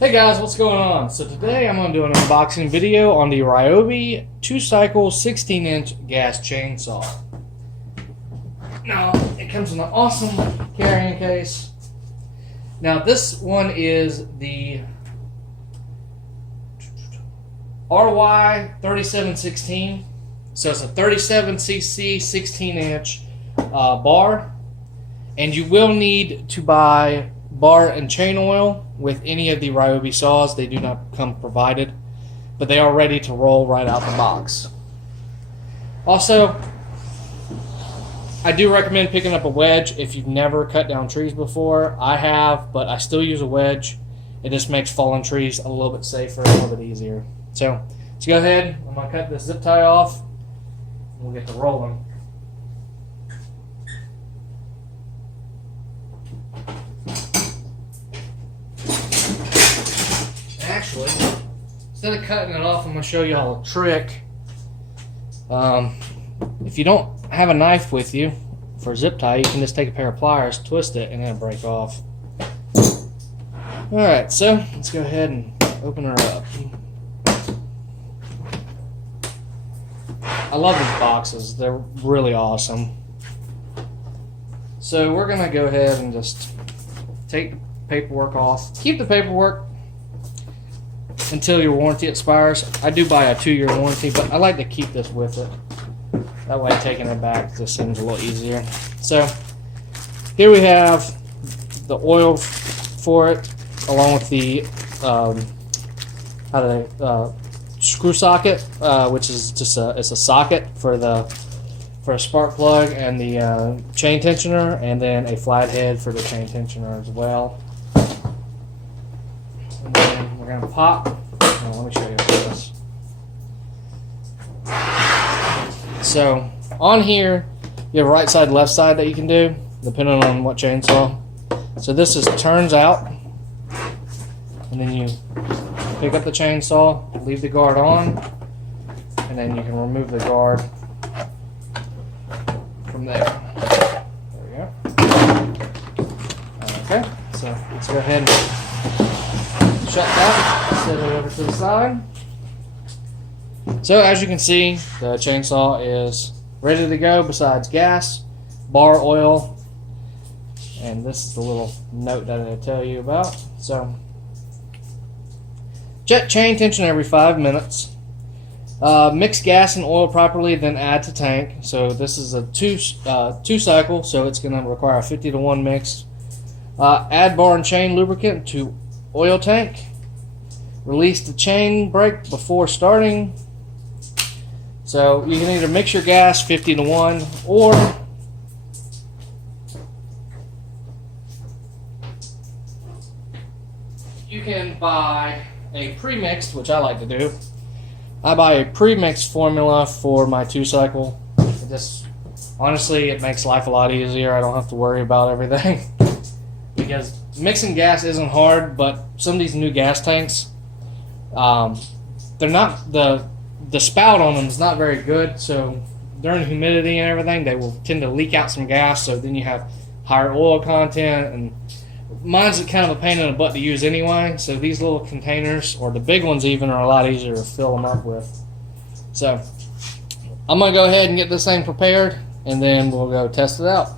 Hey guys, what's going on? So today I'm going to do an unboxing video on the Ryobi 2-cycle 16-inch gas chainsaw. Now, it comes in an awesome carrying case. Now, this one is the RY3716. So it's a 37cc 16-inch bar. And you will need to buy bar and chain oil with any of the Ryobi saws. They do not come provided, but they are ready to roll right out the box. Also, I do recommend picking up a wedge if you've never cut down trees before. I have, but I still use a wedge. It just makes falling trees a little bit safer, a little bit easier. So let's go ahead. I'm going to cut this zip tie off, and we'll get to rolling. Actually, instead of cutting it off, I'm going to show y'all a trick. If you don't have a knife with you for a zip tie, you can just take a pair of pliers, twist it, and then break off. Alright, so let's go ahead and open her up. I love these boxes. They're really awesome. So we're going to go ahead and just take the paperwork off. Keep the paperwork until your warranty expires. I do buy a 2-year warranty, but I like to keep this with it. That way taking it back just seems a little easier. So here we have the oil for it, along with the screw socket, which is just it's a socket for a spark plug and the chain tensioner, and then a flathead for the chain tensioner as well. And then we're going to pop. Oh, let me show you this. So on here, you have right side, left side that you can do, depending on what chainsaw. So this is turns out, and then you pick up the chainsaw, leave the guard on, and then you can remove the guard from there. There we go. Okay, so let's go ahead and shut that, set it over to the side. So as you can see, the chainsaw is ready to go besides gas, bar oil, and this is the little note that I tell you about. So check chain tension every 5 minutes. Mix gas and oil properly, then add to tank. So this is a two cycle, so it's going to require a 50-to-1 mix. Add bar and chain lubricant to oil tank. Release the chain brake before starting. So you can either mix your gas 50-to-1, or you can buy a pre-mixed, which I like to do. I buy a pre-mixed formula for my 2-cycle. Honestly, it makes life a lot easier. I don't have to worry about everything. Because mixing gas isn't hard, but some of these new gas tanks, they're not, the spout on them is not very good, so during humidity and everything, they will tend to leak out some gas, so then you have higher oil content, and mine's kind of a pain in the butt to use anyway, so these little containers, or the big ones even, are a lot easier to fill them up with. So I'm going to go ahead and get this thing prepared, and then we'll go test it out.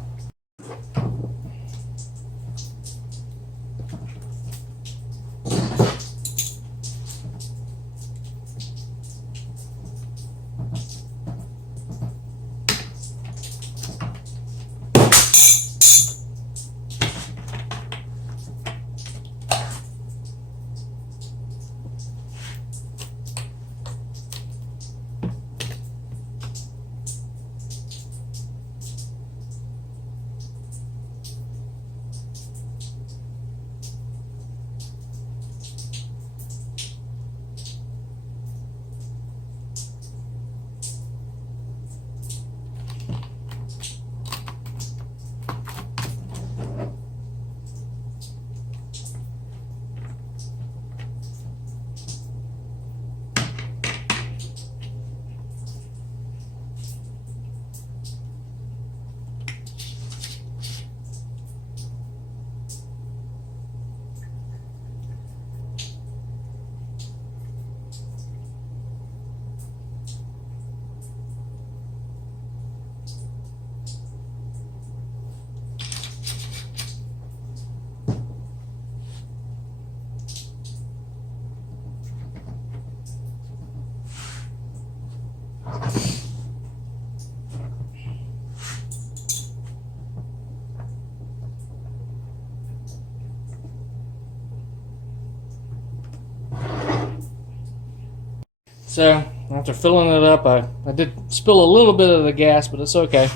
So after filling it up, I did spill a little bit of the gas, but it's okay.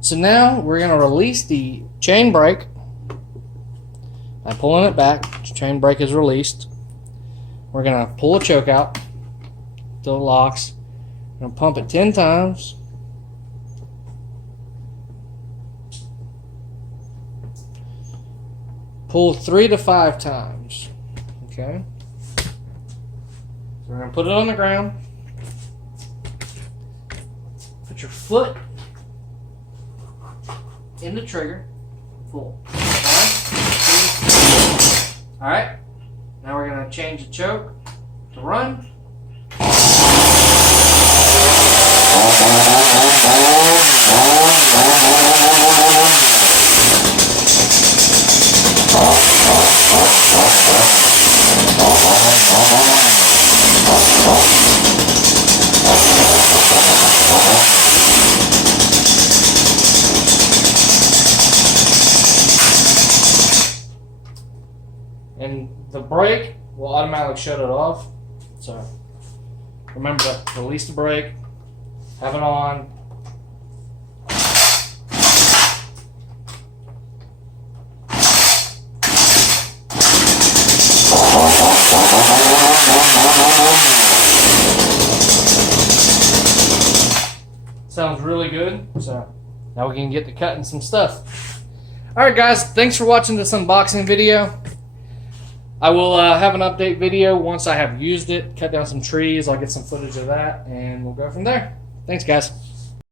So now we're going to release the chain brake. By pulling it back, the chain brake is released. We're going to pull the choke out till it locks. We're going to pump it 10 times. Pull 3 to 5 times. Okay. So we're going to put it on the ground. Put your foot in the trigger. Pull. 1, 2. Alright. Now we're going to change the choke to run. And the brake will automatically shut it off. So remember to release the brake, have it on. Sounds really good. So now we can get to cutting some stuff. Alright guys, thanks for watching this unboxing video. I will have an update video once I have used it, cut down some trees. I'll get some footage of that, and we'll go from there. Thanks, guys.